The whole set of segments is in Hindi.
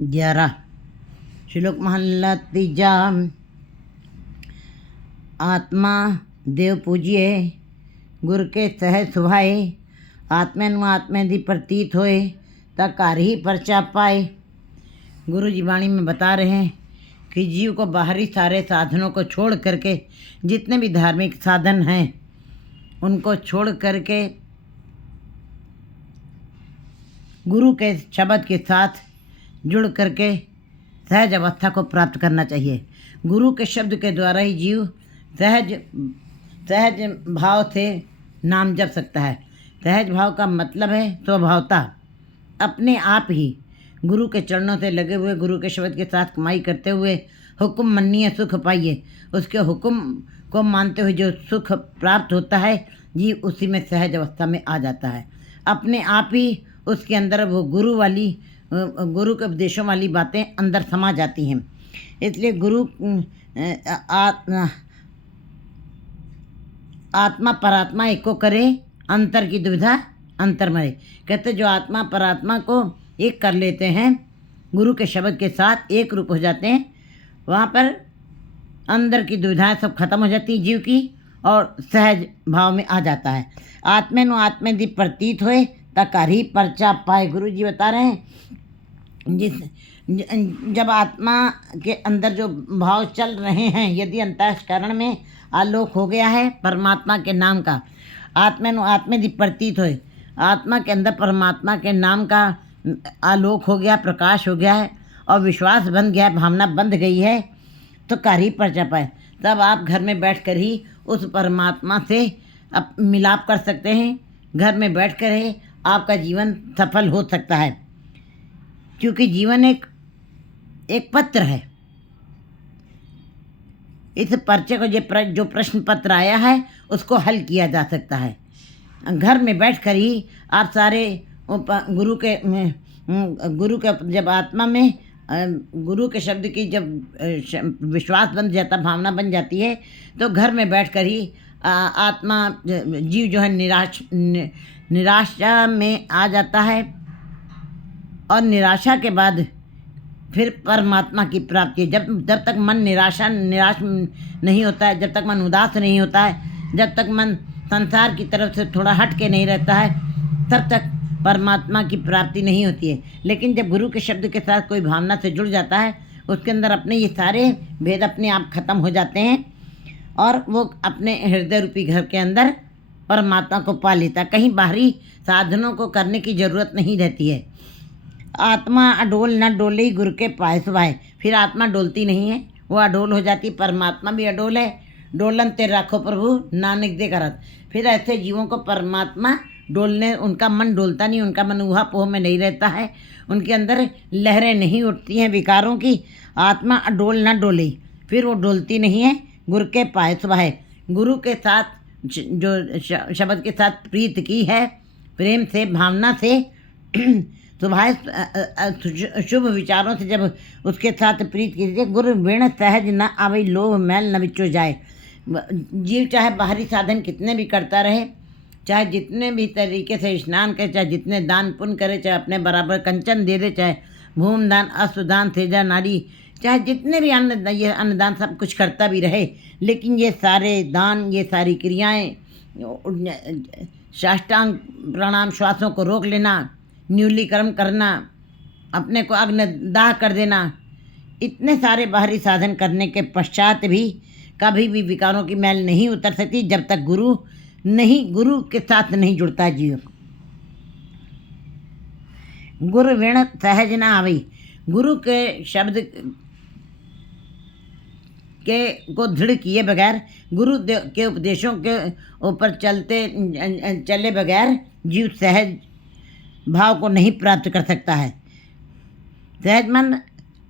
11 श्लोक महला तीजा। आत्मा देव पूजिए गुर के सहज सुभाए, आत्मे नु आत्मे दी प्रतीत होए ता कार ही परचा पाए। गुरु जी वाणी में बता रहे हैं कि जीव को बाहरी सारे साधनों को छोड़ करके, जितने भी धार्मिक साधन हैं उनको छोड़ करके गुरु के शब्द के साथ जुड़ करके सहज अवस्था को प्राप्त करना चाहिए। गुरु के शब्द के द्वारा ही जीव सहज भाव से नाम जप सकता है। सहज भाव का मतलब है स्वभावता, अपने आप ही गुरु के चरणों से लगे हुए, गुरु के शब्द के साथ कमाई करते हुए हुक्म मनिए सुख पाइए। उसके हुक्म को मानते हुए जो सुख प्राप्त होता है, जीव उसी में सहज अवस्था में आ जाता है। अपने आप ही उसके अंदर वो गुरु के उपदेशों वाली बातें अंदर समा जाती हैं। इसलिए गुरु आत्मा परात्मा एक को करे, अंतर की दुविधा अंतर मरे। कहते जो आत्मा परात्मा को एक कर लेते हैं, गुरु के शब्द के साथ एक रूप हो जाते हैं, वहाँ पर अंदर की दुविधाएं सब खत्म हो जाती जीव की और सहज भाव में आ जाता है। आत्मे नु आत्मे दी प्रतीत होए तकार ही परचा पाए। गुरु जी बता रहे हैं जब आत्मा के अंदर जो भाव चल रहे हैं, यदि अंतःकरण में आलोक हो गया है परमात्मा के नाम का, आत्मे नु आत्मे दी प्रतीत होए, आत्मा के अंदर परमात्मा के नाम का आलोक हो गया, प्रकाश हो गया है और विश्वास बन गया है, भावना बंध गई है, तो कारी परचा पाए। तब आप घर में बैठ कर ही उस परमात्मा से अब मिलाप कर सकते हैं। घर में बैठ कर ही आपका जीवन सफल हो सकता है, क्योंकि जीवन एक पत्र है। इस पर्चे को जो प्रश्न पत्र आया है उसको हल किया जा सकता है। घर में बैठ कर ही आप सारे गुरु के जब आत्मा में गुरु के शब्द की जब विश्वास बन जाता, भावना बन जाती है, तो घर में बैठ कर ही आत्मा जीव जो है निराशा में आ जाता है और निराशा के बाद फिर परमात्मा की प्राप्ति। जब तक मन निराश नहीं होता है, जब तक मन उदास नहीं होता है, जब तक मन संसार की तरफ से थोड़ा हट के नहीं रहता है, तब तक परमात्मा की प्राप्ति नहीं होती है। लेकिन जब गुरु के शब्द के साथ कोई भावना से जुड़ जाता है, उसके अंदर अपने ये सारे भेद अपने आप खत्म हो जाते हैं और वो अपने हृदय रूपी घर के अंदर परमात्मा को पा लेता। कहीं बाहरी साधनों को करने की ज़रूरत नहीं रहती है। आत्मा अडोल न डोले गुरु के पाए सुभाए। फिर आत्मा डोलती नहीं है, वो अडोल हो जाती। परमात्मा भी अडोल है, डोलन ते राखो प्रभु नानक दे करत। फिर ऐसे जीवों को परमात्मा डोलने, उनका मन डोलता नहीं, उनका मन ऊहा पोह में नहीं रहता है, उनके अंदर लहरें नहीं उठती हैं विकारों की। आत्मा अडोल न डोले, फिर वो डोलती नहीं है। गुरु के पाए सुभाए, गुरु के साथ जो शब्द के साथ प्रीत की है, प्रेम से, भावना से, सुभाए शुभ विचारों से जब उसके साथ प्रीत कीजिए। गुरु बिन सहज न आवे, लोभ मैल न बिचो जाए। जीव चाहे बाहरी साधन कितने भी करता रहे, चाहे जितने भी तरीके से स्नान करे, चाहे जितने दान पुण्य करे, चाहे अपने बराबर कंचन दे दे, चाहे भूम दान, अश्वदान, तेजा नारी, चाहे जितने भी ये अन्नदान सब कुछ करता भी रहे, लेकिन ये सारे दान, ये सारी क्रियाएं, साष्टांग प्रणाम, श्वासों को रोक लेना, न्यूलीकरण करना, अपने को अग्नदाह कर देना, इतने सारे बाहरी साधन करने के पश्चात भी कभी भी विकारों की मैल नहीं उतर सकती जब तक गुरु के साथ नहीं जुड़ता है जीव। गुरु विण सहज न आवे, गुरु के शब्द को दृढ़ किए बगैर, गुरु के उपदेशों के ऊपर चले बगैर जीव सहज भाव को नहीं प्राप्त कर सकता है। सहज मन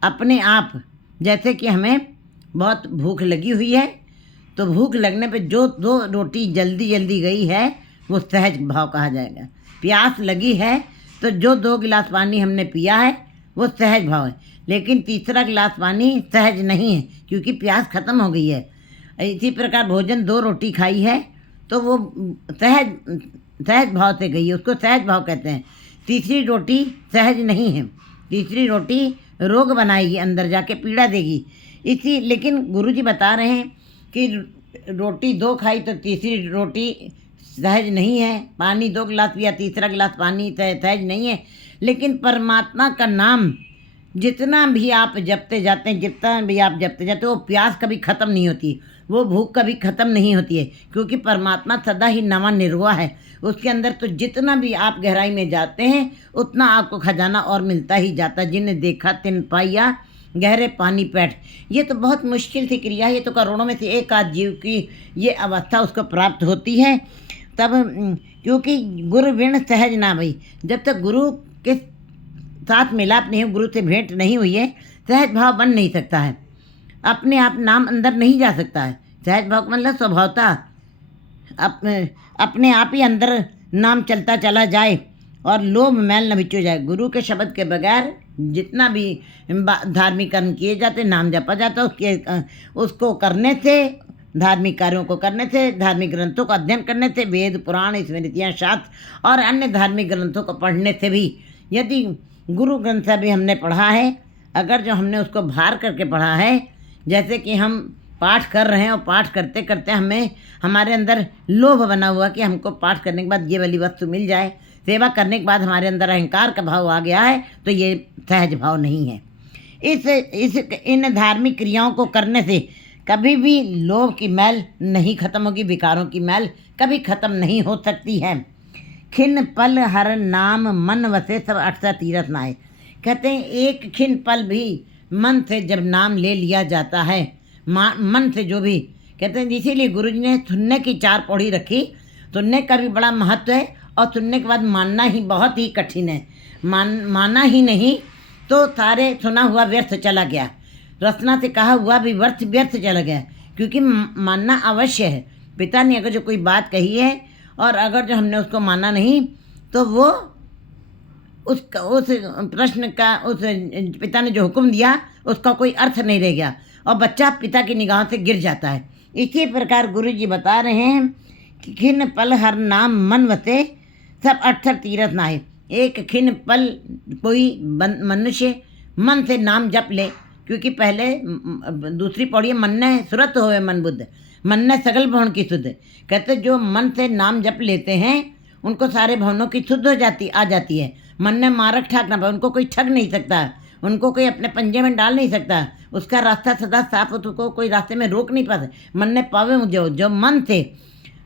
अपने आप, जैसे कि हमें बहुत भूख लगी हुई है, तो भूख लगने पे जो 2 रोटी जल्दी गई है वो सहज भाव कहा जाएगा। प्यास लगी है तो जो 2 गिलास पानी हमने पिया है वो सहज भाव है, लेकिन तीसरा गिलास पानी सहज नहीं है क्योंकि प्यास खत्म हो गई है। इसी प्रकार भोजन 2 रोटी खाई है तो वो सहज भाव से गई है, उसको सहज भाव कहते हैं। तीसरी रोटी सहज नहीं है, तीसरी रोटी रोग बनाएगी, अंदर जाके पीड़ा देगी। लेकिन गुरु जी बता रहे हैं कि रोटी 2 खाई तो तीसरी रोटी सहज नहीं है, पानी 2 गिलास पिया तीसरा गिलास पानी सहज नहीं है। लेकिन परमात्मा का नाम जितना भी आप जपते जाते हैं, जितना भी आप जपते जाते हो, वो प्यास कभी ख़त्म नहीं होती, वो भूख कभी ख़त्म नहीं होती है, क्योंकि परमात्मा सदा ही नवा निर्वा है। उसके अंदर तो जितना भी आप गहराई में जाते हैं उतना आपको खजाना और मिलता ही जाता। जिन्हें देखा तिन पाया गहरे पानी पैठ। ये तो बहुत मुश्किल सी क्रिया है, ये तो करोड़ों में से एक आध जीव की ये अवस्था उसको प्राप्त होती है। तब क्योंकि गुरु बिन सहज ना भई, जब तक गुरु के साथ मिलाप नहीं हो, गुरु से भेंट नहीं हुई है, सहज भाव बन नहीं सकता है, अपने आप नाम अंदर नहीं जा सकता है। सहज भाव मतलब स्वभावता अपने आप ही अंदर नाम चलता चला जाए और लोभ मैल न बिचो जाए। गुरु के शब्द के बगैर जितना भी धार्मिक कर्म किए जाते, नाम जपा जाता, उसको करने से, धार्मिक कार्यों को करने से, धार्मिक ग्रंथों का अध्ययन करने से, वेद पुराण स्मृतियाँ शास्त्र और अन्य धार्मिक ग्रंथों को पढ़ने से भी, यदि गुरु ग्रंथ से भी हमने पढ़ा है, अगर जो हमने उसको भार करके पढ़ा है, जैसे कि हम पाठ कर रहे हैं और पाठ करते करते हमें हमारे अंदर लोभ बना हुआ कि हमको पाठ करने के बाद ये वाली वस्तु मिल जाए, सेवा करने के बाद हमारे अंदर अहंकार का भाव आ गया है, तो ये सहज भाव नहीं है। इन धार्मिक क्रियाओं को करने से कभी भी लोभ की मैल नहीं खत्म होगी, विकारों की मैल कभी खत्म नहीं हो सकती है। खिन पल हर नाम मन वसे सब 68 तीरथ नाए। कहते हैं एक खिन पल भी मन से जब नाम ले लिया जाता है, मन से जो भी, कहते हैं इसीलिए गुरु जी ने सुनने की 4 पौड़ी रखी। सुनने का भी बड़ा महत्व है और सुनने के बाद मानना ही बहुत ही कठिन है। माना ही नहीं तो सारे सुना हुआ व्यर्थ चला गया, रचना से कहा हुआ भी व्यर्थ चला गया, क्योंकि मानना अवश्य है। पिता ने अगर जो कोई बात कही है और अगर जो हमने उसको माना नहीं, तो वो उस प्रश्न का, उस पिता ने जो हुक्म दिया उसका कोई अर्थ नहीं रह गया और बच्चा पिता की निगाहों से गिर जाता है। इसी प्रकार गुरु जी बता रहे हैं कि खिन पल हर नाम मन वसे सब 68 तीरथ नाए। एक खिन पल कोई मनुष्य मन से नाम जप ले, क्योंकि पहले दूसरी पौड़ी मन ने सुरत होवे मन बुद्ध, मन ने सगल भवन की शुद्ध। कहते जो मन से नाम जप लेते हैं उनको सारे भवनों की शुद्ध आ जाती है। मन ने मारक ठाक ना पाए, उनको कोई ठग नहीं सकता, उनको कोई अपने पंजे में डाल नहीं सकता, उसका रास्ता सदा साफ हो, उसको कोई रास्ते में रोक नहीं पाता। मन ने पावे जो मन से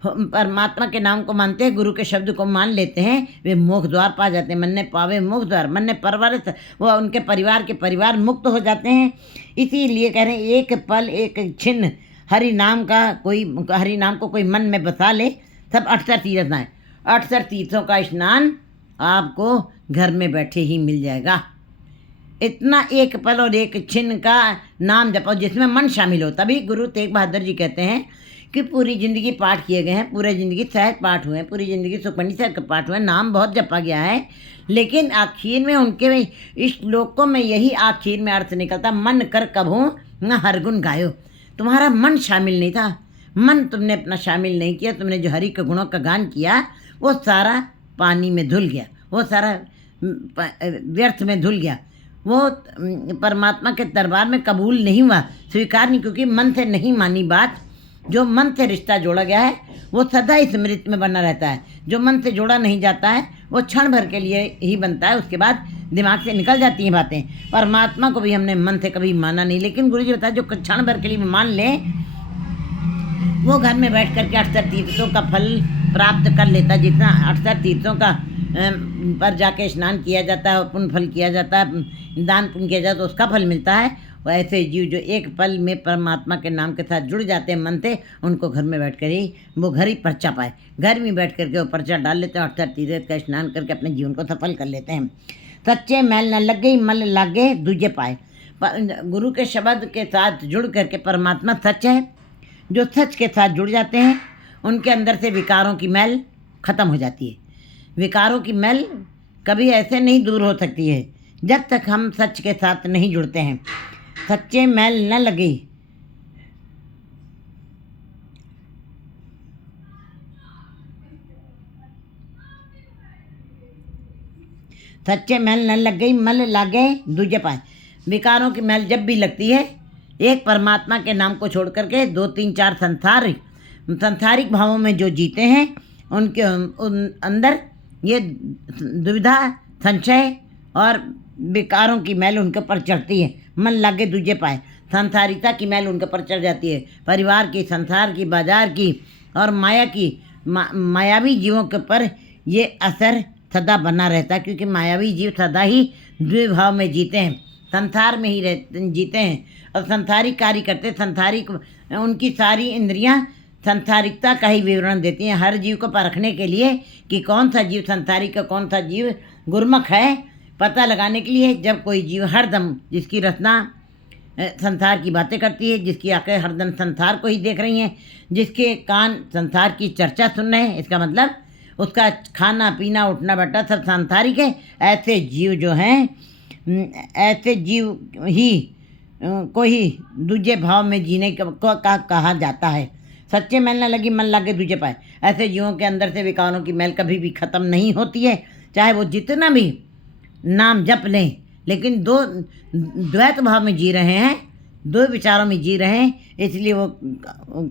परमात्मा के नाम को मानते हैं, गुरु के शब्द को मान लेते हैं, वे मोक्ष द्वार पा जाते हैं। मन ने पावे मोक्ष द्वार, मन ने परवरित, वो उनके परिवार मुक्त हो जाते हैं। इसीलिए कह रहे हैं एक पल एक छिन्न हरि नाम को कोई मन में बसा ले, सब 68 तीर्थ नाए। 68 तीर्थों का स्नान आपको घर में बैठे ही मिल जाएगा। इतना एक पल और एक छिन्न का नाम जपो जिसमें मन शामिल हो। तभी गुरु तेग बहादुर जी कहते हैं कि पूरी ज़िंदगी पाठ किए गए हैं, पूरी ज़िंदगी सहज पाठ हुए हैं, पूरी ज़िंदगी सुखमनी सहज पाठ हुए हैं, नाम बहुत जपा गया है, लेकिन आखिर में उनके इस श्लोकों में यही आखिर में अर्थ निकलता, मन कर कभू न हर गुण गायो। तुम्हारा मन शामिल नहीं था, मन तुमने अपना शामिल नहीं किया, तुमने जो हरि के गुणों का गान किया वो सारा पानी में धुल गया, वो सारा व्यर्थ में धुल गया, वो परमात्मा के दरबार में कबूल नहीं हुआ, स्वीकार नहीं, क्योंकि मन से नहीं मानी बात। जो मन से रिश्ता जोड़ा गया है वो सदा ही स्मृति में बना रहता है, जो मन से जोड़ा नहीं जाता है वो क्षण भर के लिए ही बनता है, उसके बाद दिमाग से निकल जाती हैं बातें। परमात्मा को भी हमने मन से कभी माना नहीं, लेकिन गुरु जी बताया जो क्षण भर के लिए मान ले वो घर में बैठ करके 68 तीर्थों का फल प्राप्त कर लेता। जितना 68 तीर्थों का पर जाके स्नान किया जाता है, पुण्य फल किया जाता है, दान पुण्य किया जाता है, तो उसका फल मिलता है। वैसे जीव जो एक पल में परमात्मा के नाम के साथ जुड़ जाते हैं मन से, उनको घर में बैठ कर ही वो घर ही पर्चा पाए, घर में बैठ करके वो पर्चा डाल लेते हैं, 68 तीर्थ का स्नान करके अपने जीवन को सफल कर लेते हैं। सच्चे मैल न लगे मल लागे दूजे पाए। गुरु के शब्द के साथ जुड़ करके, परमात्मा सच है, जो सच के साथ जुड़ जाते हैं उनके अंदर से विकारों की मैल खत्म हो जाती है। विकारों की मैल कभी ऐसे नहीं दूर हो सकती है जब तक हम सच के साथ नहीं जुड़ते हैं। सच्चे मैल न लगे, सच्चे मैल न लगे मल लागे दूजे पाए। विकारों की मैल जब भी लगती है, एक परमात्मा के नाम को छोड़ करके 2 3 4 संसारिक भावों में जो जीते हैं उनके अंदर ये दुविधा, संशय और विकारों की मैल उनके ऊपर चढ़ती है। मन लागे दूजे पाए, संसारिकता की मैल उनके ऊपर चढ़ जाती है। परिवार की, संसार की, बाजार की और माया की मायावी जीवों के ऊपर ये असर सदा बना रहता है, क्योंकि मायावी जीव सदा ही द्विभाव में जीते हैं, संसार में ही जीते हैं और संसारिक कार्य करते। संसारिक उनकी सारी इंद्रियां संसारिकता का ही विवरण देती हैं, हर जीव को परखने के लिए कि कौन सा जीव संसारिक का, कौन सा जीव गुरमुख है, पता लगाने के लिए। जब कोई जीव हरदम, जिसकी रचना संसार की बातें करती है, जिसकी आंखें हरदम संसार को ही देख रही हैं, जिसके कान संसार की चर्चा सुन रहे हैं, इसका मतलब उसका खाना पीना उठना बैठना सब सांसारिक है। ऐसे जीव जो हैं, ऐसे जीव ही को ही दूजे भाव में जीने को कहा जाता है। सच्चे मैल न लगी मन लागे दूजे पाए। ऐसे जीवों के अंदर से विकारों की मैल कभी भी ख़त्म नहीं होती है, चाहे वो जितना भी नाम जप लें, लेकिन दो द्वैत भाव में जी रहे हैं, दो विचारों में जी रहे हैं, इसलिए वो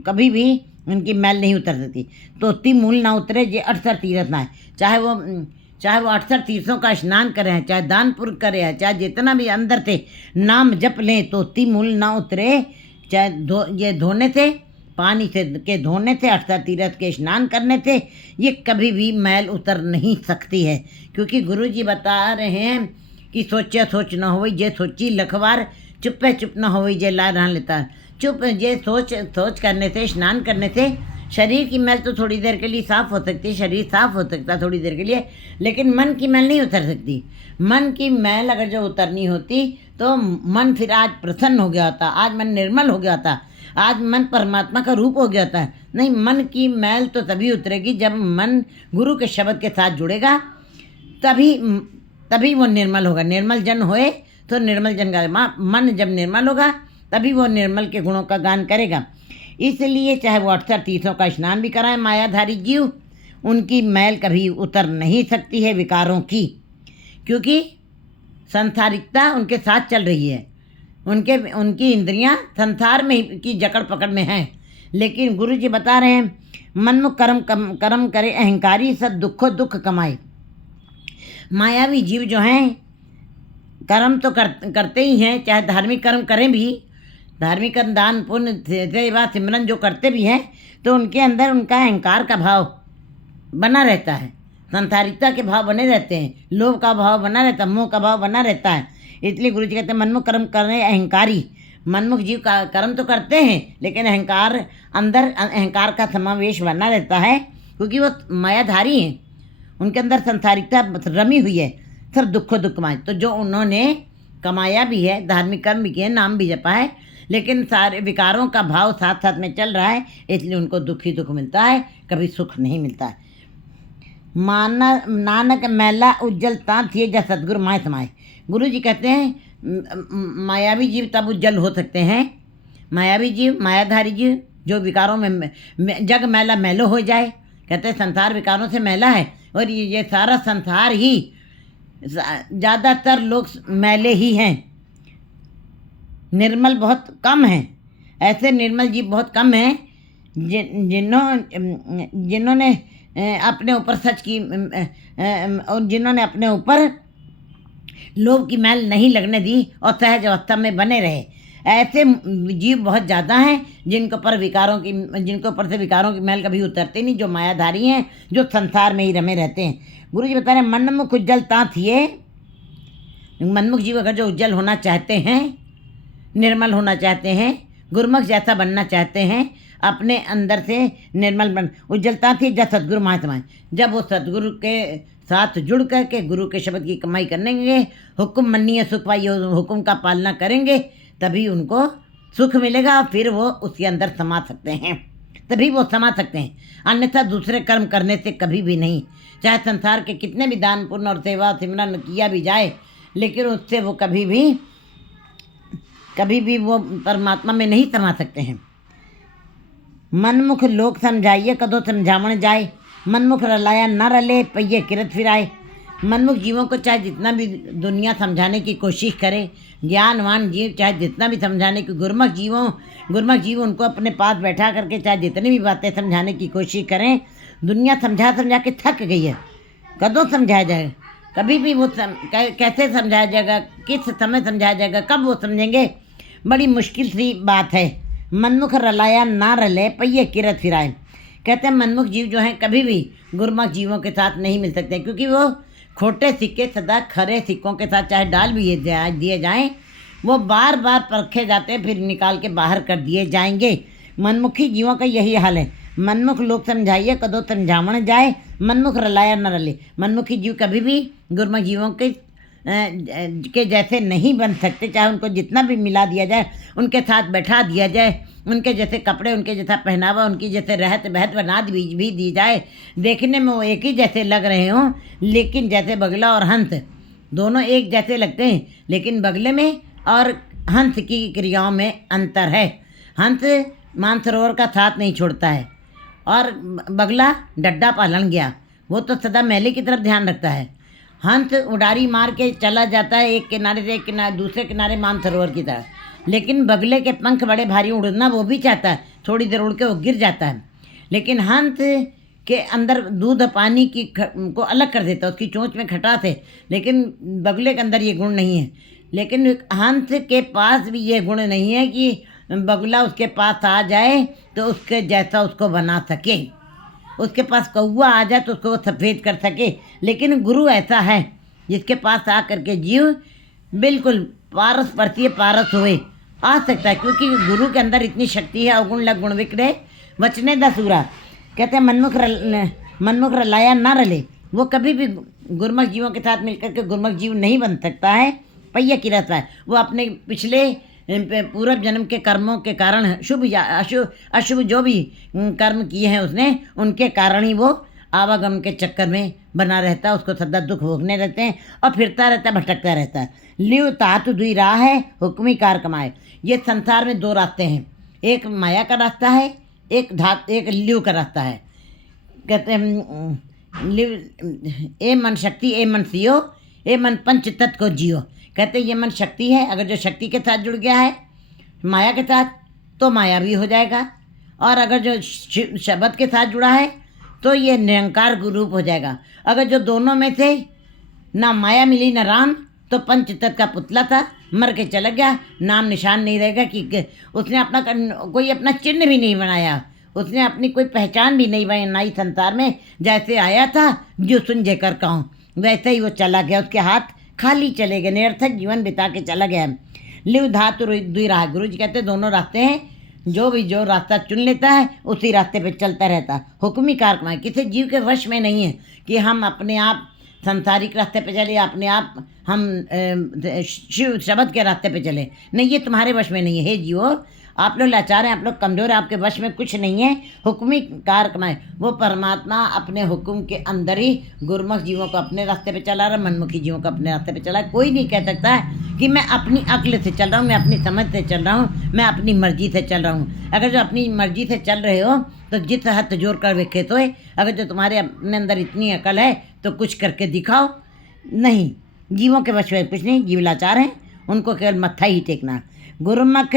कभी भी उनकी मैल नहीं उतर सकती। तो तिमूल ना उतरे जे 68 तीर्थ ना है। चाहे वो 68 तीर्थों का स्नान करें, चाहे दान पुण्य करें, चाहे जितना भी अंदर से नाम जप लें, तो तिमूल ना उतरे। चाहे ये धोने से, पानी से के धोने से, 68 तीर्थ के स्नान करने से ये कभी भी मैल उतर नहीं सकती है। क्योंकि गुरु जी बता रहे हैं कि सोचा सोच न होई जे सोची लखवार, चुप्पे चुप न होई जे ला रहा लेता। चुप जे सोच करने से, स्नान करने से शरीर की मैल तो थोड़ी देर के लिए साफ़ हो सकती है, शरीर साफ़ हो सकता है थोड़ी देर के लिए, लेकिन मन की मैल नहीं उतर सकती। मन की मैल अगर जो उतरनी होती तो मन फिर आज प्रसन्न हो गया होता, आज मन निर्मल हो गया होता, आज मन परमात्मा का रूप हो गया होता है। नहीं, मन की मैल तो तभी उतरेगी जब मन गुरु के शब्द के साथ जुड़ेगा, तभी वो निर्मल होगा। निर्मल जन होए तो निर्मल जन का मन जब निर्मल होगा तभी वो निर्मल के गुणों का गान करेगा। इसलिए चाहे वो 68 तीर्थों का स्नान भी कराएं मायाधारी जीव, उनकी मैल कभी उतर नहीं सकती है विकारों की, क्योंकि संसारिकता उनके साथ चल रही है। उनकी इंद्रियां संसार में की जकड़ पकड़ में हैं। लेकिन गुरु जी बता रहे हैं, मनमुख कर्म करे अहंकारी, सब दुख कमाए। मायावी जीव जो हैं कर्म तो करते ही हैं, चाहे धार्मिक कर्म करें भी, धार्मिक कर्म दान पुण्य सेवा सिमरन जो करते भी हैं, तो उनके अंदर उनका अहंकार का भाव बना रहता है, संसारिकता के भाव बने रहते हैं, लोभ का भाव बना रहता है, मोह का भाव बना रहता है। इसलिए गुरु जी कहते हैं मनमुख कर्म करने अहंकारी। मनमुख जीव का कर्म तो करते हैं, लेकिन अहंकार का समावेश बना रहता है, क्योंकि वो मायाधारी हैं, उनके अंदर संसारिकता रमी हुई है, सब दुख कमाए। तो जो उन्होंने कमाया भी है, धार्मिक कर्म भी किए, नाम भी जपा है, लेकिन सारे विकारों का भाव साथ साथ में चल रहा है, इसलिए उनको दुख ही दुख मिलता है, कभी सुख नहीं मिलता है। नानक मैला उज्जवल ता थिए जा सतगुरु माय समाए। गुरु जी कहते हैं मायावी जीव तब उज्जवल हो सकते हैं, मायावी जीव, मायाधारी जीव जो विकारों में जग मैला मैलो हो जाए। कहते हैं संसार विकारों से मैला है, और ये सारा संसार ही ज़्यादातर लोग मैले ही हैं, निर्मल बहुत कम हैं। ऐसे निर्मल जीव बहुत कम हैं जिन्होंने अपने ऊपर सच की और जिन्होंने अपने ऊपर लोभ की मैल नहीं लगने दी और सहज अवस्था में बने रहे। ऐसे जीव बहुत ज़्यादा हैं जिनके ऊपर से विकारों की मैल कभी उतरते नहीं, जो मायाधारी हैं, जो संसार में ही रमे रहते हैं। गुरु जी बता रहे हैं मनमुख उज्जवल ता थिए। मनमुख जीव अगर जो उज्जवल होना चाहते हैं, निर्मल होना चाहते हैं, गुरुमुख जैसा बनना चाहते हैं, अपने अंदर से निर्मल उज्जवलता थी जब सतगुरु माय समाए। जब वो सतगुरु के साथ जुड़ करके गुरु के शब्द की कमाई करेंगे, हुक्म मन्निए सुख पाइए, हुक्म का पालना करेंगे, तभी उनको सुख मिलेगा, और फिर वो उसके अंदर समा सकते हैं, तभी वो समा सकते हैं। अन्यथा दूसरे कर्म करने से कभी भी नहीं। चाहे संसार के कितने भी दान पुण्य और सेवा सिमरन किया भी जाए, लेकिन उससे वो कभी भी वो परमात्मा में नहीं समा सकते हैं। मनमुख लोग समझाइए कदों समझावण जाए, मनमुख रलाया न रले पहिए किरत फिराए। मनमुख जीवों को चाहे जितना भी दुनिया समझाने की कोशिश करे, ज्ञानवान जीव चाहे जितना भी समझाने की, गुरुमुख जीव उनको अपने पास बैठा करके चाहे जितनी भी बातें समझाने की कोशिश करें, दुनिया समझा समझा के थक गई है। कਦੋਂ समझाया जाएगा? कभी भी वो कैसे समझाया जाएगा? किस समय समझाया जाएगा? कब वो समझेंगे? बड़ी मुश्किल सी बात है। मनमुख रलाया ना रले पहिए किरत फिराए। कहते हैं मनमुख जीव जो हैं कभी भी गुरुमुख जीवों के साथ नहीं मिल सकते, क्योंकि वो खोटे सिक्के सदा खरे सिक्कों के साथ चाहे डाल भी दिए जाएं, वो बार बार परखे जाते फिर निकाल के बाहर कर दिए जाएंगे। मनमुखी जीवों का यही हाल है। मनमुख लोग समझाइए कदों समझावण जाए, मनमुख रलाया न रले। मनमुखी जीव कभी भी गुरुमुख जीवों के जैसे नहीं बन सकते, चाहे उनको जितना भी मिला दिया जाए, उनके साथ बैठा दिया जाए, उनके जैसे कपड़े, उनके जैसा पहनावा, उनकी जैसे रहत बहत बना भी दी जाए, देखने में वो एक ही जैसे लग रहे हों, लेकिन जैसे बगला और हंस दोनों एक जैसे लगते हैं, लेकिन बगले में और हंस की क्रियाओं में अंतर है। हंस मानसरोवर का साथ नहीं छोड़ता है और बगला डड्डा पालन गया, वो तो सदा मैले की तरफ ध्यान रखता है। हंस उडारी मार के चला जाता है एक किनारे से एक किनारे दूसरे किनारे मानसरोवर की तरफ, लेकिन बगले के पंख बड़े भारी, उड़ना वो भी चाहता है, थोड़ी देर उड़ के वो गिर जाता है, लेकिन हंस के अंदर दूध पानी को अलग कर देता है, उसकी चोंच में खटास है, लेकिन बगले के अंदर ये गुण नहीं है। लेकिन हंस के पास भी ये गुण नहीं है कि बगुला उसके पास आ जाए तो उसके जैसा उसको बना सके, उसके पास कौवा आ जाए तो उसको वो सफ़ेद कर सके। लेकिन गुरु ऐसा है जिसके पास आ करके जीव बिल्कुल पारस परतीय पारस हुए आ सकता है, क्योंकि गुरु के अंदर इतनी शक्ति है। अवगुण लग गुण विक्रय वचने दसूरा। कहते हैं मनमुख रलाया ना रले, वो कभी भी गुरुमुख जीवों के साथ मिलकर के गुरुमुख जीव नहीं बन सकता है। पहिया की रहता है, वो अपने पिछले पूर्व जन्म के कर्मों के कारण शुभ या अशुभ जो भी कर्म किए हैं उसने, उनके कारण ही वो आवागम के चक्कर में बना रहता है, उसको सदा दुख भोगने रहते हैं और फिरता रहता है, भटकता रहता है। लिव तातु दुई राह है हुक्मी कार कमाए। ये संसार में दो रास्ते हैं, एक माया का रास्ता है, एक लिव का रास्ता है। कहते हैं लिव ए मन शक्ति ए मन सियो ए मन पंच तत्व को जियो। कहते हैं ये मन शक्ति है, अगर जो शक्ति के साथ जुड़ गया है माया के साथ तो माया भी हो जाएगा, और अगर जो शब्द के साथ जुड़ा है तो ये निरंकार रूप हो जाएगा। अगर जो दोनों में से ना माया मिली ना राम, तो पंच तत्व का पुतला था, मर के चला गया, नाम निशान नहीं रहेगा कि उसने अपना कोई अपना चिन्ह भी नहीं बनाया, उसने अपनी कोई पहचान भी नहीं बनाई संसार में। जैसे आया था जो सुन जेकर कहूँ वैसे ही वो चला गया, उसके हाथ खाली चले गए, निरर्थक जीवन बिता के चला गया। लिव धातु दुई राह। गुरु जी कहते दोनों रास्ते हैं, जो रास्ता चुन लेता है उसी रास्ते पे चलता रहता है। हुक्मी कारक में किसी जीव के वश में नहीं है कि हम अपने आप सांसारिक रास्ते पे चले, अपने आप हम शिव शब्द के रास्ते पे चले, नहीं, ये तुम्हारे वश में नहीं है। हे जीवो, आप लोग लाचार हैं, आप लोग कमज़ोर हैं, आपके वश में कुछ नहीं है। हुक्मी कार कमाए, वो परमात्मा अपने हुक्म के अंदर ही गुरुमुख जीवों को अपने रास्ते पे चला रहा है, मनमुखी जीवों को अपने रास्ते पे चला है। कोई नहीं कह सकता है कि मैं अपनी अक्ल से चल रहा हूँ, मैं अपनी समझ से चल रहा हूँ, मैं अपनी मर्जी से चल रहा हूँ। अगर जो अपनी मर्जी से चल रहे हो तो जित हथ जोड़ कर वेखे तो है। अगर जो तुम्हारे अपने अंदर इतनी अकल है तो कुछ करके दिखाओ। नहीं, जीवों के वश में कुछ नहीं, जीव लाचार हैं, उनको केवल मत्था ही टेकना। गुरुमुख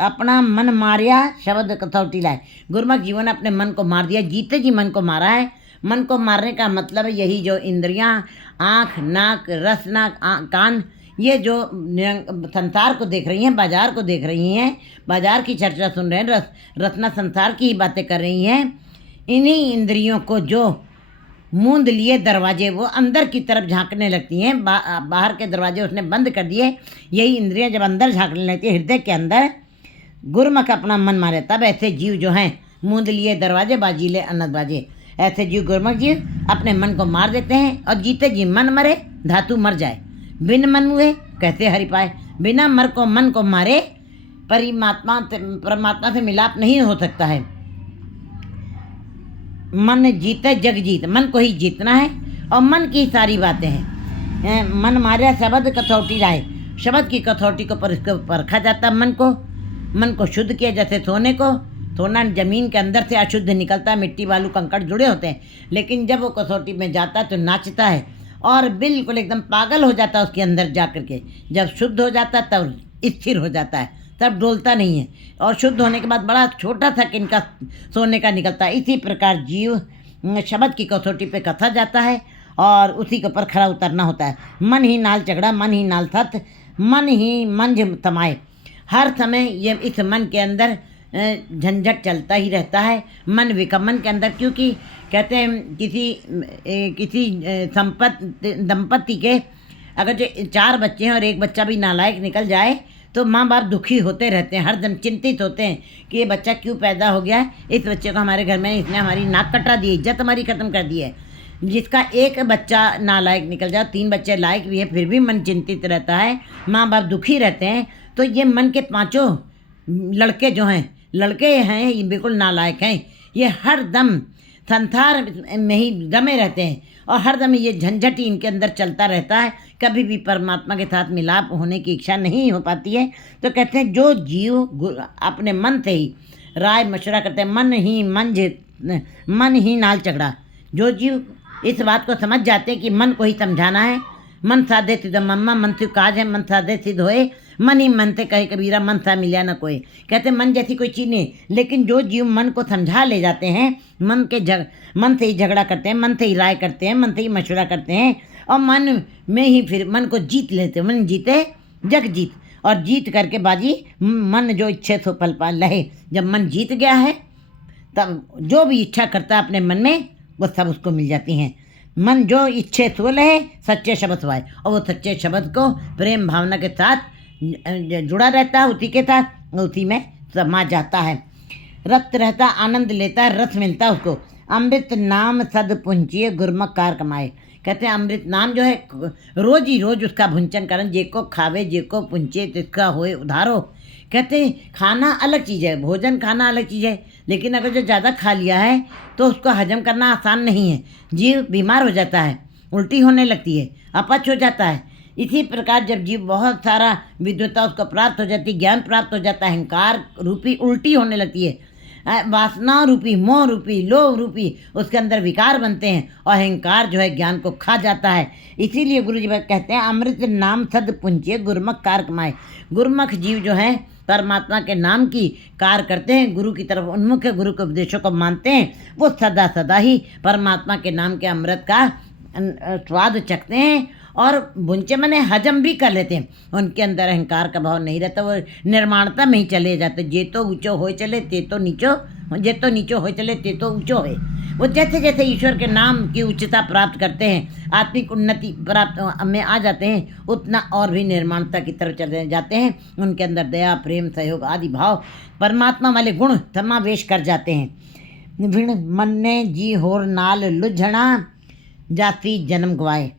अपना मन मारिया शब्द कसौटी लाए। गुरुमुख जीवन ने अपने मन को मार दिया, जीते जी मन को मारा है। मन को मारने का मतलब है यही जो इंद्रियां, आँख, नाक, रस, नाक, कान, ये जो संसार को देख रही हैं, बाजार को देख रही हैं, बाजार की चर्चा सुन रहे हैं, रत्ना संसार की ही बातें कर रही हैं, इन्हीं इंद्रियों को जो मूंद लिए दरवाजे वो अंदर की तरफ झांकने लगती हैं। बाहर के दरवाजे उसने बंद कर दिए, यही इंद्रियां जब अंदर झांकने लगती है हृदय के अंदर, गुरुमुख अपना मन मारे, तब ऐसे जीव जो हैं मूंद लिए दरवाजे बाजीले अनंत बाजे, ऐसे जीव गुरुमुख जीव अपने मन को मार देते हैं और जीते जी मन मरे धातु मर जाए। बिन मन हुए कैसे हरि पाए। बिना मन को मारे परमात्मा से मिलाप नहीं हो सकता है। मन जीते जग जीत, मन को ही जीतना है और मन की सारी बातें हैं। मन मारे शब्द कसौटी लाए, शब्द की कसौटी को परखा जाता है। मन को शुद्ध किया, जैसे सोना जमीन के अंदर से अशुद्ध निकलता है, मिट्टी बालू कंकड़ जुड़े होते हैं, लेकिन जब वो कसौटी में जाता है तो नाचता है और बिल्कुल एकदम पागल हो जाता है उसके अंदर जा कर के। जब शुद्ध हो जाता है तब स्थिर हो जाता है, तब डोलता नहीं है, और शुद्ध होने के बाद बड़ा छोटा सा इनका सोने का निकलता है। इसी प्रकार जीव शब्द की कसौटी पे कसा जाता है और उसी के ऊपर खरा उतरना होता है। मन ही नाल चगड़ा, मन ही नाल सत, मन ही मंझ तमाए। हर समय ये इस मन के अंदर झंझट चलता ही रहता है, मन विकम्मन के अंदर। क्योंकि कहते हैं किसी दंपति के अगर जो 4 बच्चे हैं और एक बच्चा भी नालायक निकल जाए तो माँ बाप दुखी होते रहते हैं, हरदम चिंतित होते हैं कि ये बच्चा क्यों पैदा हो गया है, इस बच्चे को हमारे घर में इसने हमारी नाक कटा दी, इज्जत हमारी ख़त्म कर दी है। जिसका एक बच्चा नालायक निकल जाए, 3 बच्चे लायक भी है, फिर भी मन चिंतित रहता है, माँ बाप दुखी रहते हैं। तो ये मन के 5 लड़के जो हैं, लड़के हैं ये बिल्कुल नालायक हैं, ये हर दम संसार में ही रमे रहते हैं और हर दम ये झंझट ही इनके अंदर चलता रहता है। कभी भी परमात्मा के साथ मिलाप होने की इच्छा नहीं हो पाती है। तो कहते हैं जो जीव अपने मन से ही राय मशवरा करते हैं, मन ही नाल चगड़ा। जो जीव इस बात को समझ जाते हैं कि मन को ही समझाना है, मन साधे सिद्ध मम्मा, मन से काज है, मन साधे सिद्ध होए, मन ही मन से कहे कबीरा, मन सा मिला न कोई। कहते मन जैसी कोई चीज़ नहीं, लेकिन जो जीव मन को समझा ले जाते हैं, मन से ही झगड़ा करते हैं, मन से ही राय करते हैं, मन से ही मशवरा करते हैं और मन में ही फिर मन को जीत लेते। मन जीते जग जीत, और जीत करके बाजी मन जो इच्छे सो फल पा लहे। जब मन जीत गया है तब जो भी इच्छा करता है अपने मन में वो सब उसको मिल जाती हैं। मन जो इच्छे सो लहे, सच्चे शब्द सुहाए, और वो सच्चे शब्द को प्रेम भावना के साथ जुड़ा रहता है, उसी के साथ उसी में समा जाता है। रत रहता, आनंद लेता है, रस मिलता है उसको। अमृत नाम सद पुंजिए, गुरमुख कार कमाए। कहते हैं अमृत नाम जो है रोज ही रोज उसका भुंचन करन, जे को खावे जे को पुंचे तिसका होए उधारो। कहते हैं खाना अलग चीज़ है, भोजन खाना अलग चीज़ है, लेकिन अगर जो ज़्यादा खा लिया है तो उसको हजम करना आसान नहीं है। जीव बीमार हो जाता है, उल्टी होने लगती है, अपच हो जाता है। इसी प्रकार जब जीव बहुत सारा विद्वता उसको प्राप्त हो जाती, ज्ञान प्राप्त हो जाता है, अहंकार रूपी उल्टी होने लगती है, वासना रूपी, मोह रूपी, लोभ रूपी उसके अंदर विकार बनते हैं और अहंकार जो है ज्ञान को खा जाता है। इसीलिए गुरु जी कहते हैं अमृत नाम सद पुंजिए, गुरमुख कार कमाए। गुरमुख जीव जो है परमात्मा के नाम की कार करते हैं, गुरु की तरफ उन्मुख है, गुरु के उपदेशों को मानते हैं, वो सदा सदा ही परमात्मा के नाम के अमृत का स्वाद चखते हैं और भुंचे मने हजम भी कर लेते हैं। उनके अंदर अहंकार का भाव नहीं रहता, वो निर्माणता में ही चले जाते। जे तो ऊँचो हो चले ते तो नीचो, जे तो नीचो हो चले ते तो ऊँचो है। वो जैसे जैसे ईश्वर के नाम की उच्चता प्राप्त करते हैं, आत्मिक उन्नति प्राप्त में आ जाते हैं, उतना और भी निर्माणता की तरफ चले जाते हैं। उनके अंदर दया, प्रेम, सहयोग आदि भाव परमात्मा वाले गुण समावेश कर जाते हैं। भिण मन ने जी होर नाल लुझना, जाति जन्म गवाए।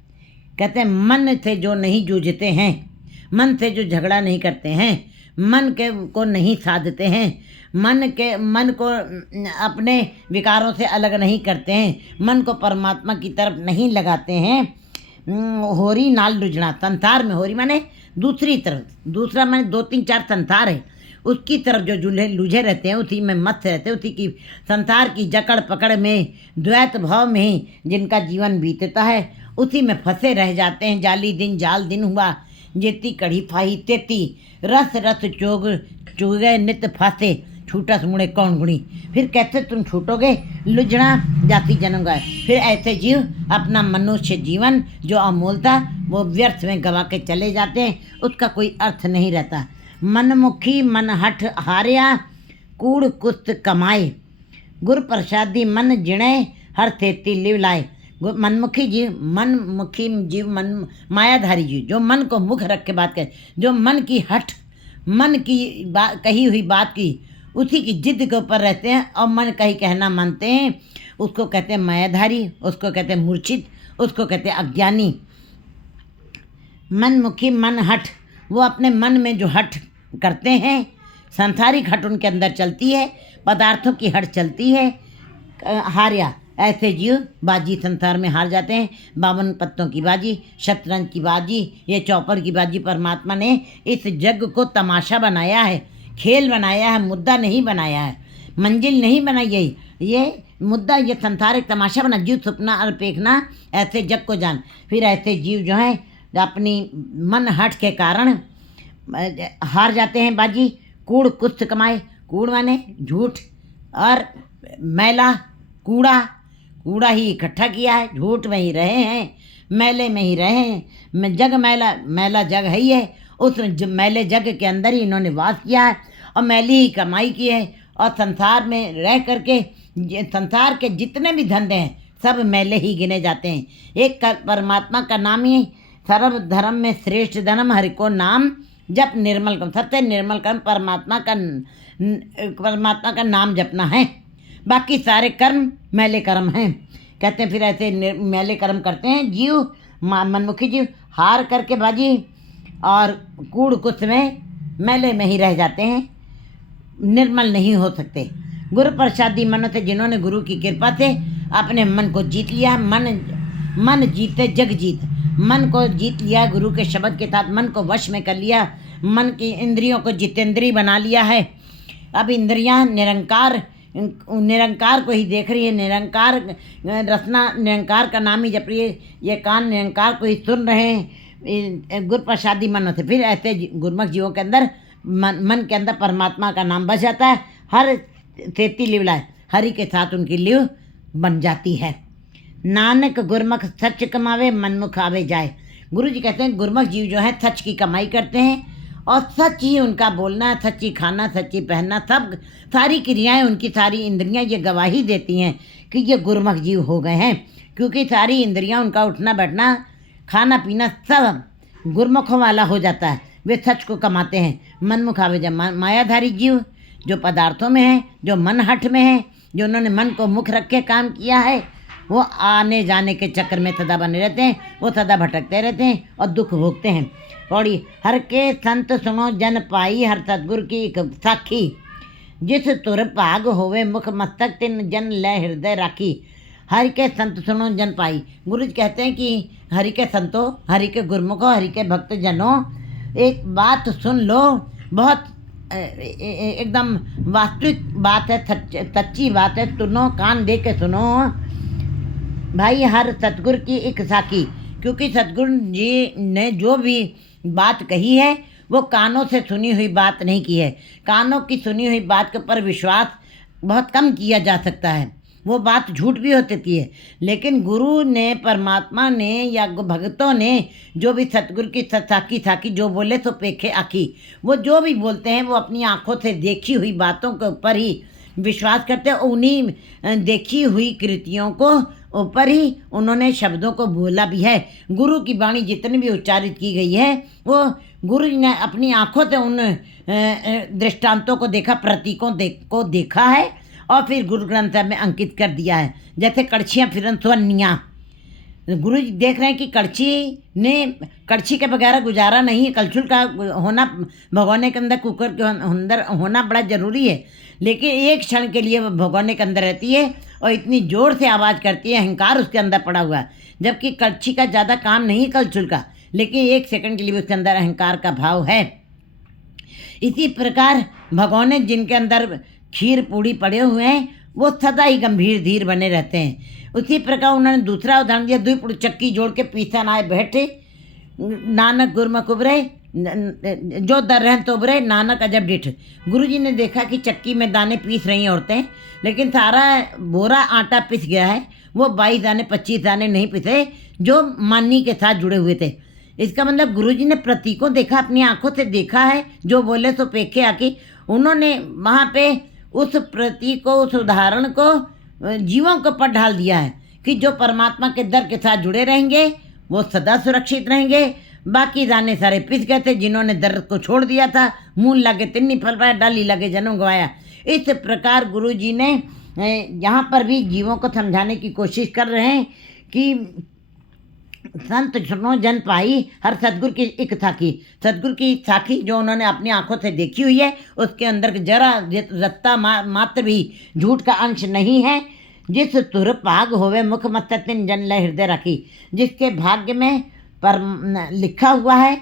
कहते हैं मन से जो नहीं जूझते हैं, मन से जो झगड़ा नहीं करते हैं, मन के को नहीं साधते हैं, मन को अपने विकारों से अलग नहीं करते हैं, मन को परमात्मा की तरफ नहीं लगाते हैं। होरी नाल लुझना, संसार में होरी माने दूसरी तरफ, दूसरा माने 2 3 4 संसार है, उसकी तरफ जो लुझे रहते हैं, उसी में मस्त रहते हैं, उसी की संसार की जकड़ पकड़ में, द्वैत भाव में ही जिनका जीवन बीतता है, उसी में फंसे रह जाते हैं। जाली दिन जाल दिन हुआ, जेती कढ़ी फाही तेती, रस रस चोग चुगे नित फासे, छूटस मुड़े कौन गुणी। फिर कैसे तुम छूटोगे, लुझना जाति जन्म गए। फिर ऐसे जीव अपना मनुष्य जीवन जो अमूल था वो व्यर्थ में गवा के चले जाते हैं, उसका कोई अर्थ नहीं रहता। मनमुखी मन हठ हारिया, कूड़ कुस्त कमाए, गुर प्रसादी मन जिणे, हर तेती लिव लाए। मनमुखी जीव मन मायाधारी जीव, जो मन को मुख रख के बात करे, जो मन की हठ, मन की कही हुई बात की उसी की जिद के ऊपर रहते हैं और मन का ही कहना मानते हैं, उसको कहते हैं मायाधारी, उसको कहते हैं मूर्छित, उसको कहते हैं अज्ञानी। मनमुखी मन हठ, वो अपने मन में जो हठ करते हैं, सांसारिक हठ उनके अंदर चलती है, पदार्थों की हठ चलती है। हार्या, ऐसे जीव बाजी संसार में हार जाते हैं। 52 पत्तों की बाजी, शतरंज की बाजी, ये चौपड़ की बाजी परमात्मा ने इस जग को तमाशा बनाया है, खेल बनाया है, मुद्दा नहीं बनाया है, मंजिल नहीं बनाई है। ये मुद्दा ये संसार एक तमाशा बना, जीव सुपना और पेखना ऐसे जग को जान। फिर ऐसे जीव जो हैं अपनी मन हट के कारण हार जाते हैं बाजी। कूड़ कुत्थ कमाए, कूड़ माने झूठ, और मैला कूड़ा, कूड़ा ही इकट्ठा किया है, झूठ में ही रहे हैं, मैले में ही रहे हैं। जग मैला, मैला जग है ही है, उस मैले जग के अंदर ही इन्होंने वास किया है और मैली ही कमाई की है। और संसार में रह करके संसार के जितने भी धंधे हैं सब मैले ही गिने जाते हैं। एक परमात्मा का नाम ही सर्व धर्म में श्रेष्ठ धर्म, हरि को नाम जप निर्मल कर्म। सबसे निर्मल कर्म परमात्मा का नाम जपना है, बाकी सारे कर्म मैले कर्म हैं। कहते हैं फिर ऐसे मैले कर्म करते हैं जीव, मनमुखी जीव हार करके बाजी और कूड़ कुछ में मैले में ही रह जाते हैं, निर्मल नहीं हो सकते। गुरु प्रसादी मनो थे, जिन्होंने गुरु की कृपा से अपने मन को जीत लिया। मन जीते जग जीत, मन को जीत लिया गुरु के शब्द के साथ, मन को वश में कर लिया, मन की इंद्रियों को जितेंद्री बना लिया है। अब इंद्रियां निरंकार को ही देख रही है, निरंकार रसना निरंकार का नाम ही जप रही है, ये कान निरंकार को ही सुन रहे हैं। गुरु प्रसादी मन होते, फिर ऐसे गुरमुख जीवों के अंदर मन के अंदर परमात्मा का नाम बस जाता है। हर सेती लिवलाए हरि के साथ उनकी लिव बन जाती है। नानक गुरमुख सच कमावे, मनमुख आवे जाए। गुरु जी कहते हैं गुरमुख जीव जो है सच की कमाई करते हैं और सच ही उनका बोलना, सच ही खाना, सच ही पहनना, सब सारी क्रियाएं उनकी, सारी इंद्रियां ये गवाही देती हैं कि ये गुरमुख जीव हो गए हैं, क्योंकि सारी इंद्रियां उनका उठना बैठना खाना पीना सब गुरमुखों वाला हो जाता है। वे सच को कमाते हैं। मनमुख आवे जाए, मायाधारी जीव जो पदार्थों में है, जो मन हट में है, जो उन्होंने मन को मुख रख के काम किया है, वो आने जाने के चक्कर में सदा बने रहते हैं, वो सदा भटकते रहते हैं और दुख भोगते हैं। पौड़ी हर के संत सुनो जन पाई, हर सतगुरु की एक साखी, जिस तुर भाग होवे मुख मस्तक तिन जन ले हृदय राखी। हरि के संत सुनो जन पाई, गुरु जी कहते हैं कि हरि के संतों, हरि के गुरमुखों, हरि के भक्त जनों, एक बात सुन लो, बहुत एकदम वास्तविक बात है, सच्ची बात है, सुनो, कान दे के सुनो भाई। हर सतगुरु की एक साखी, क्योंकि सतगुरु जी ने जो भी बात कही है वो कानों से सुनी हुई बात नहीं की है। कानों की सुनी हुई बात के ऊपर विश्वास बहुत कम किया जा सकता है, वो बात झूठ भी हो सकती है। लेकिन गुरु ने, परमात्मा ने या भक्तों ने जो भी सतगुरु की साखी जो बोले तो पेखे आखी, वो जो भी बोलते हैं वो अपनी आँखों से देखी हुई बातों के ऊपर ही विश्वास करते हैं। उन्हीं देखी हुई कृतियों को ऊपर ही उन्होंने शब्दों को बोला भी है। गुरु की वाणी जितनी भी उच्चारित की गई है वो गुरु ने अपनी आँखों से उन दृष्टांतों को देखा, प्रतीकों को देखा है और फिर गुरु ग्रंथ साहब में अंकित कर दिया है। जैसे कड़छियाँ फिरन स्वनियाँ, गुरु जी देख रहे हैं कि कड़छी के बगैर गुजारा नहीं है। कलछुल का होना भगोने के अंदर, कुकर के अंदर होना बड़ा ज़रूरी है, लेकिन एक क्षण के लिए वो भगोने के अंदर रहती है और इतनी ज़ोर से आवाज़ करती है, अहंकार उसके अंदर पड़ा हुआ है। जबकि कड़छी का ज़्यादा काम नहीं कलछुल का, लेकिन एक सेकंड के लिए उसके अंदर अहंकार का भाव है। इसी प्रकार भगोने जिनके अंदर खीर पूड़ी पड़े हुए हैं वो सदा ही गंभीर धीर बने रहते हैं। उसी प्रकार उन्होंने दूसरा उदाहरण दिया, दुई पुड़ चक्की जोड़ के पीसन आए बैठे, नानक गुरमुख उबरे, जो दर रहें तो उबरे, नानक अजब डिठ। गुरु जी ने देखा कि चक्की में दाने पीस रही औरतें, लेकिन सारा बोरा आटा पिस गया है, वो 22 दाने 25 दाने नहीं पिसे जो मानी के साथ जुड़े हुए थे। इसका मतलब गुरु जी ने प्रतीकों देखा, अपनी आंखों से देखा है, जो बोले तो पेखे आके उन्होंने वहाँ पे उस प्रतीक को, उस उदाहरण को जीवों के ऊपर ढाल दिया है कि जो परमात्मा के दर के साथ जुड़े रहेंगे वो सदा सुरक्षित रहेंगे। बाकी दाने सारे पिस गए थे, जिन्होंने दर्द को छोड़ दिया था, मूल लागे तिन्नी फल पाया, डाली लागे जन्म गवाया। इस प्रकार गुरु जी ने यहाँ पर भी जीवों को समझाने की कोशिश कर रहे हैं कि संत सुनो जन पाई, हर सतगुरु की एक साखी। सतगुरु की साखी जो उन्होंने अपनी आंखों से देखी हुई है, उसके अंदर जरा रत्ता मात्र भी झूठ का अंश नहीं है। जिस तुर भाग होवे मुख मस्तक तिन जन ले हृदय रखी, जिसके भाग्य में पर लिखा हुआ है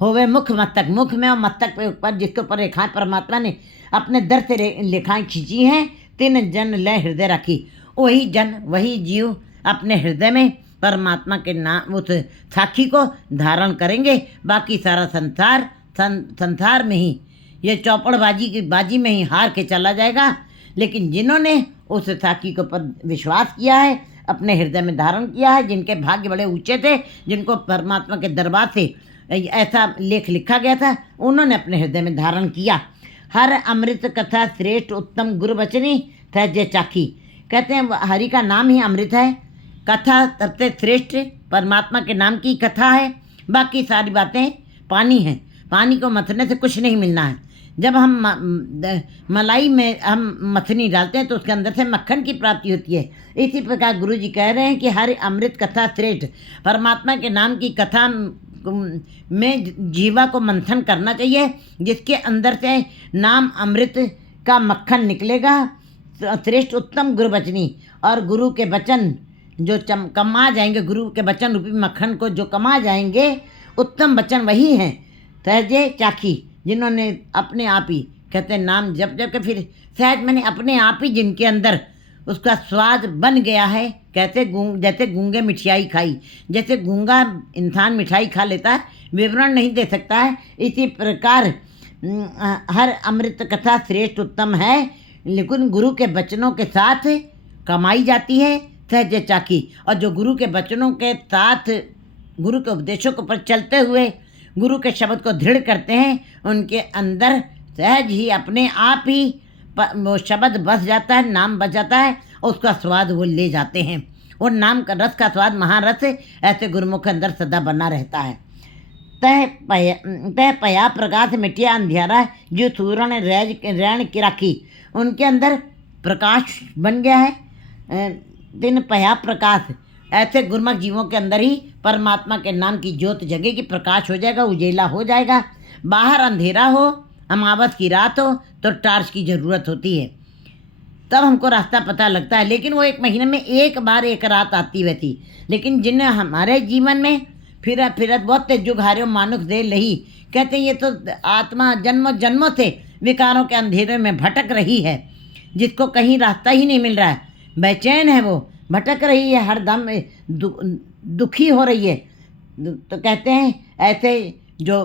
होवे मुख मस्तक, मुख में और मस्तक पे ऊपर जिसके ऊपर रेखाएं परमात्मा ने अपने दर से रेखाएं खींची हैं, तिन जन ले हृदय रखी, वही जन वही जीव अपने हृदय में परमात्मा के नाम उस साक्षी को धारण करेंगे। बाकी सारा संसार में ही ये चौपड़बाजी की बाजी में ही हार के चला जाएगा। लेकिन जिन्होंने उस साक्षी के ऊपर विश्वास किया है, अपने हृदय में धारण किया है, जिनके भाग्य बड़े ऊंचे थे, जिनको परमात्मा के दरबार से ऐसा लेख लिखा गया था, उन्होंने अपने हृदय में धारण किया। हर अमृत कथा श्रेष्ठ उत्तम गुरु बचनी सहजे चाखी। कहते हैं हरि का नाम ही अमृत है, कथा सबसे श्रेष्ठ परमात्मा के नाम की कथा है। बाकी सारी बातें पानी हैं, पानी को मथने से कुछ नहीं मिलना है। जब हम मलाई में हम मथनी डालते हैं तो उसके अंदर से मक्खन की प्राप्ति होती है। इसी प्रकार गुरु जी कह रहे हैं कि हर अमृत कथा श्रेष्ठ परमात्मा के नाम की कथा में जीवा को मंथन करना चाहिए, जिसके अंदर से नाम अमृत का मक्खन निकलेगा। श्रेष्ठ उत्तम गुरु बचनी, और गुरु के वचन जो कमा जाएंगे, गुरु के वचन रूपी मक्खन को जो कमा जाएंगे, उत्तम वचन वही हैं सहजे चाखी, जिन्होंने अपने आप ही कहते हैं नाम जप जप के फिर सहज मैंने अपने आप ही जिनके अंदर उसका स्वाद बन गया है। कहते जैसे गूंगे मिठाई खाई, जैसे गूंगा इंसान मिठाई खा लेता है, विवरण नहीं दे सकता है, इसी प्रकार हर अमृत कथा श्रेष्ठ उत्तम है, लेकिन गुरु के वचनों के साथ कमाई जाती है सहज चाकी। और जो गुरु के वचनों के साथ गुरु के उपदेशों के ऊपर चलते हुए गुरु के शब्द को दृढ़ करते हैं, उनके अंदर सहज ही अपने आप ही वो शब्द बस जाता है, नाम बस जाता है, और उसका स्वाद वो ले जाते हैं। और नाम का रस का स्वाद महारस ऐसे गुरुमुख के अंदर सदा बना रहता है। तह पया प्रकाश मिटिया अंधियारा जो सूरण रैण की राखी, उनके अंदर प्रकाश बन गया है। दिन पया प्रकाश, ऐसे गुरमुख जीवों के अंदर ही परमात्मा के नाम की ज्योत जगेगी, प्रकाश हो जाएगा, उजेला हो जाएगा। बाहर अंधेरा हो, अमावस की रात हो तो टार्च की ज़रूरत होती है, तब हमको रास्ता पता लगता है। लेकिन वो 1 महीने में एक बार एक रात आती रहती। लेकिन जिन्हें हमारे जीवन में फिरत बहुत तेजुग हारे मानुख दे लही, कहते हैं ये तो आत्मा जन्मों जन्मों से विकारों के अंधेरे में भटक रही है, जिसको कहीं रास्ता ही नहीं मिल रहा है, बेचैन है, वो भटक रही है, हर दम दुखी हो रही है। तो कहते हैं ऐसे जो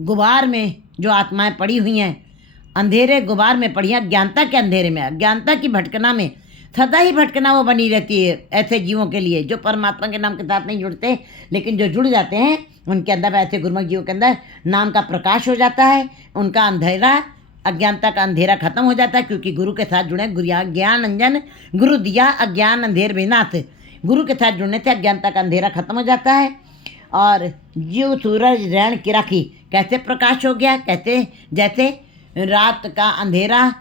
गुबार में जो आत्माएं पड़ी हुई हैं, अंधेरे गुबार में पड़ी हैं, अज्ञानता के अंधेरे में, अज्ञानता की भटकना में सदा ही भटकना वो बनी रहती है ऐसे जीवों के लिए जो परमात्मा के नाम के साथ नहीं जुड़ते। लेकिन जो जुड़ जाते हैं उनके अंदर, ऐसे गुरुमुख जीवों के अंदर नाम का प्रकाश हो जाता है, उनका अंधेरा, अज्ञानता का अंधेरा खत्म हो जाता है, क्योंकि गुरु के साथ जुड़े। ज्ञान अंजन गुरु दिया अज्ञान अंधेर विनाश, गुरु के साथ जुड़ने से अज्ञानता का अंधेरा खत्म हो जाता है। और जीव सूरज रैण की राखी, कैसे प्रकाश हो गया, कहते जैसे रात का अंधेरा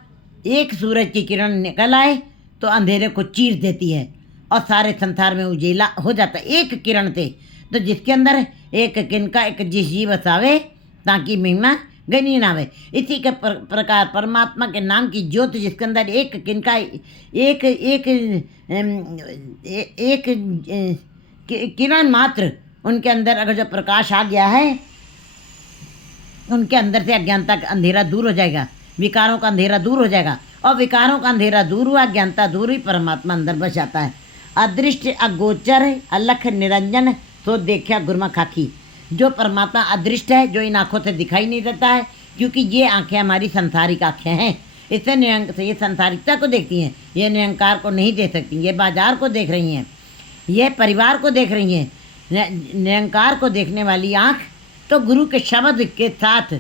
एक सूरज की किरण निकल आए तो अंधेरे को चीर देती है और सारे संसार में उजेला हो जाता है एक किरण से। तो जिसके अंदर एक किनका एक जिस जीव बसावे ताकि महिमा गनी ना आवे, इसी के प्रकार परमात्मा के नाम की ज्योत जिसके अंदर एक किनका एक एक एक किरण मात्र उनके अंदर अगर जो प्रकाश आ गया है, उनके अंदर से अज्ञानता का अंधेरा दूर हो जाएगा, विकारों का अंधेरा दूर हो जाएगा, और विकारों का अंधेरा दूर हुआ, अज्ञानता दूर हुई, परमात्मा अंदर बस जाता है। अदृष्ट अगोचर अलख निरंजन तो देखा गुरमुख आँखी, जो परमात्मा अदृष्ट है, जो इन आँखों से दिखाई नहीं देता है, क्योंकि ये आँखें हमारी संसारिक आँखें हैं, इससे ये संसारिकता को देखती हैं, ये निरंकार को नहीं देख सकती, ये बाजार को देख रही हैं, ये परिवार को देख रही हैं। निरंकार को देखने वाली आँख तो गुरु के शब्द के साथ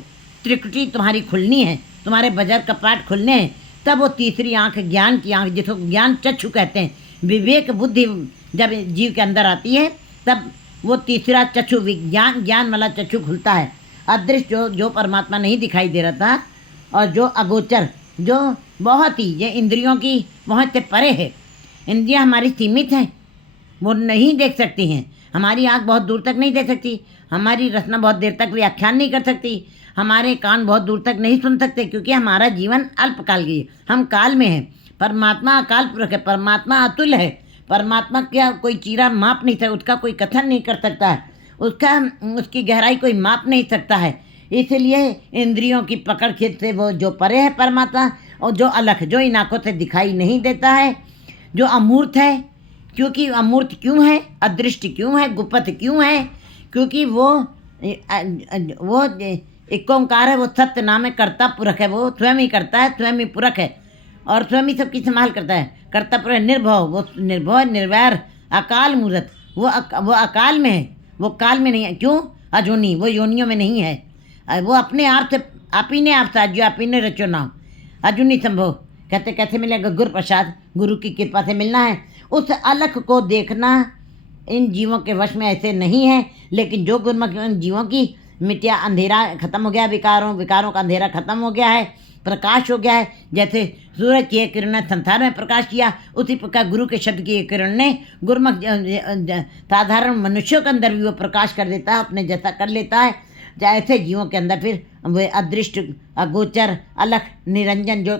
त्रिकुटी तुम्हारी खुलनी है, तुम्हारे बजर कपाट खुलने हैं, तब वो तीसरी आँख ज्ञान की आँख, जिसको ज्ञान चक्षु कहते हैं, विवेक बुद्धि जब जीव के अंदर आती है तब वो तीसरा चक्षु विज्ञान ज्ञान वाला चक्षु खुलता है। अदृश्य जो परमात्मा नहीं दिखाई दे रहा था, और जो अगोचर जो बहुत ही ये इंद्रियों की बहुत से परे है, इंद्रियां हमारी सीमित हैं, वो नहीं देख सकती हैं, हमारी आँख बहुत दूर तक नहीं देख सकती, हमारी रचना बहुत देर तक व्याख्यान नहीं कर सकती, हमारे कान बहुत दूर तक नहीं सुन सकते, क्योंकि हमारा जीवन अल्पकाल की है, हम काल में हैं। परमात्मा अकाल पुरुष है, परमात्मा अतुल है, परमात्मा क्या कोई चीरा माप नहीं सकता, उसका कोई कथन नहीं कर सकता है, उसकी गहराई कोई माप नहीं सकता है। इसलिए इंद्रियों की पकड़ खेत से वो जो परे है परमात्मा, और जो अलग जो इन आँखों से दिखाई नहीं देता है, जो अमूर्त है, क्योंकि अमूर्त क्यों है, अदृष्ट क्यों है, गुप्त क्यों है, क्योंकि वो एक ओंकार है, वो सत्य नाम है, कर्ता पुरख है, वो स्वयं ही करता है, स्वयं ही पुरख है और स्वयं ही सबकी संभाल करता है। कर्ता पुरख निर्भव, वो निर्भव निर्वैर अकाल मूर्त, वो अकाल में है, वो काल में नहीं है। क्यों? अजोनी, वो योनियों में नहीं है, वो अपने आप से, आप ही ने आप साजो, आप ही ने रचो नाम। अजूनी संभव कहते कैसे मिलेगा? गुरु प्रसाद, गुरु की कृपा से मिलना है। उस अलख को देखना इन जीवों के वश में ऐसे नहीं है, लेकिन जो गुरुमुख जीवों की मिट्टिया, अंधेरा खत्म हो गया, विकारों का अंधेरा खत्म हो गया है, प्रकाश हो गया है। जैसे सूरज की एक किरण ने संसार में प्रकाश किया, उसी प्रकार गुरु के शब्द की एक किरण ने गुरुमुख साधारण मनुष्यों के अंदर भी वो प्रकाश कर देता है, अपने जैसा कर लेता है। ऐसे जीवों के अंदर फिर वे अदृष्ट, अगोचर, अलख, निरंजन, जो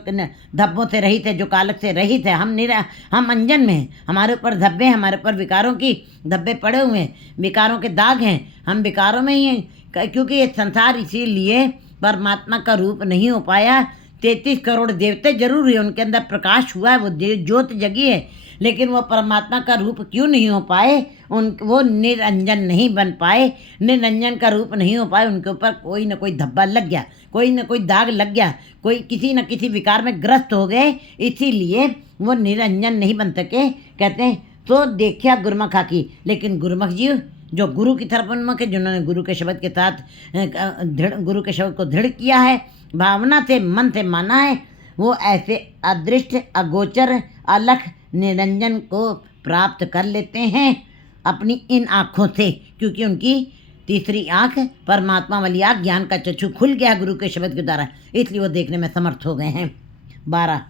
धब्बों से रहित है, जो कालक से रहित है। हम अंजन में हैं, हमारे ऊपर धब्बे हैं, हमारे ऊपर विकारों की धब्बे पड़े हुए हैं, विकारों के दाग हैं, हम विकारों में ही हैं। क्योंकि ये संसार इसीलिए परमात्मा का रूप नहीं हो पाया। 33 करोड़ देवते जरूर है, उनके अंदर प्रकाश हुआ है, वो ज्योत जगी है, लेकिन वो परमात्मा का रूप क्यों नहीं हो पाए? वो निरंजन नहीं बन पाए, निरंजन का रूप नहीं हो पाए। उनके ऊपर कोई ना कोई धब्बा लग गया, कोई ना कोई दाग लग गया, कोई किसी न किसी विकार में ग्रस्त हो गए, इसीलिए वो निरंजन नहीं बन सके। कहते हैं तो देखिया गुरुमुख की, लेकिन गुरुमुख जी जो गुरु की तरफ उन्मुख है, जिन्होंने गुरु के शब्द के साथ गुरु के शब्द को दृढ़ किया है, भावना से, मन से माना है, वो ऐसे अदृष्ट, अगोचर, अलख, निरंजन को प्राप्त कर लेते हैं अपनी इन आँखों से, क्योंकि उनकी तीसरी आँख परमात्मा वाली आँख, ज्ञान का चक्षु खुल गया गुरु के शब्द के द्वारा, इसलिए वो देखने में समर्थ हो गए हैं। 12